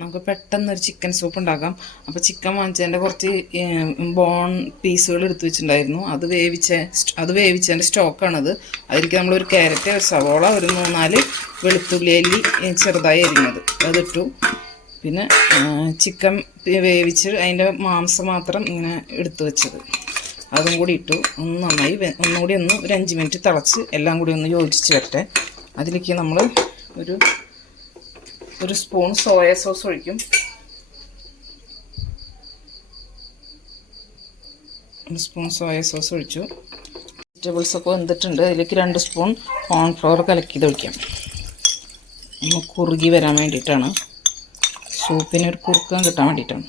നമുക്ക് പെട്ടെന്ന് ഒരു ചിക്കൻ സൂപ്പ് ഉണ്ടാക്കാം. അപ്പോൾ ചിക്കൻ വാങ്ങിച്ചതിന്റെ കുറച്ച് ബോൺ പീസുകൾ എടുത്തു വെച്ചിട്ടുണ്ടായിരുന്നു. അത് വേവിച്ച അത് വേവിച്ചതിന്റെ സ്റ്റോക്കാണത് അതിലേക്ക് നമ്മളൊരു ക്യാരറ്റ് ഒരു സവോള ഒരു മൂന്നാൽ വെളുത്തുള്ളി അല്ലി ചെറുതായി അരിഞ്ഞത്. അതിട്ടു. പിന്നെ ചിക്കൻ വേവിച്ച് അതിന്റെ മാംസം മാത്രം ഇങ്ങനെ എടുത്തു വെച്ചത്. അതും കൂടി ഇട്ടു. ഒന്ന് നന്നായി ഒന്നുകൂടി ഒന്ന് ഒരു അഞ്ച് മിനിറ്റ് തിളച്ച് എല്ലാം കൂടി ഒന്ന് യോജിച്ച് വരട്ടെ. അതിലേക്ക് നമ്മൾ ഒരു ഒരു സ്പൂൺ സോയ സോസ് ഒഴിക്കും. ഒരു സ്പൂൺ സോയ സോസ് ഒഴിച്ചു. വെജിറ്റബിൾസ് ഒക്കെ വെന്തിട്ടുണ്ട്. അതിലേക്ക് രണ്ട് സ്പൂൺ കോൺഫ്ലവർ കലക്കി ഒഴിക്കാം. ഒന്ന് കുറുകി വരാൻ വേണ്ടിയിട്ടാണ്. സൂപ്പിന് ഒരു കുറുക്കം കിട്ടാൻ വേണ്ടിയിട്ടാണ്.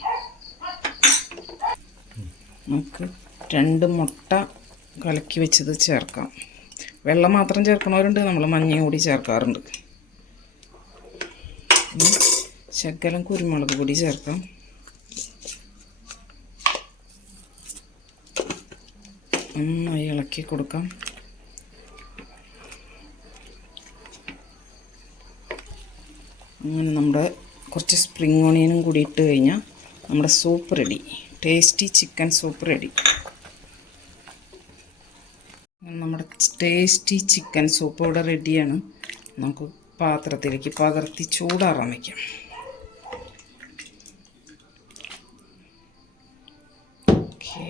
നമുക്ക് രണ്ട് മുട്ട കലക്കി വെച്ചത് ചേർക്കാം. വെള്ളം മാത്രം ചേർക്കണവരുണ്ട് നമ്മൾ മഞ്ഞ കൂടി ചേർക്കാറുണ്ട്. ശകലം കുരുമുളക് പൊടി ചേർക്കാം. നന്നായി ഇളക്കി കൊടുക്കാം. അങ്ങനെ നമ്മുടെ കുറച്ച് സ്പ്രിംഗ് ഓണിയനും കൂടി ഇട്ട് കഴിഞ്ഞാൽ നമ്മുടെ soup ready tasty chicken soup ready നമ്മുടെ ടേസ്റ്റി ചിക്കൻ സൂപ്പ് ഇവിടെ റെഡിയാണ് നമുക്ക് പാത്രത്തിലേക്ക് പകർത്തി ചൂടാറാൻ വയ്ക്കാം ഓക്കേ.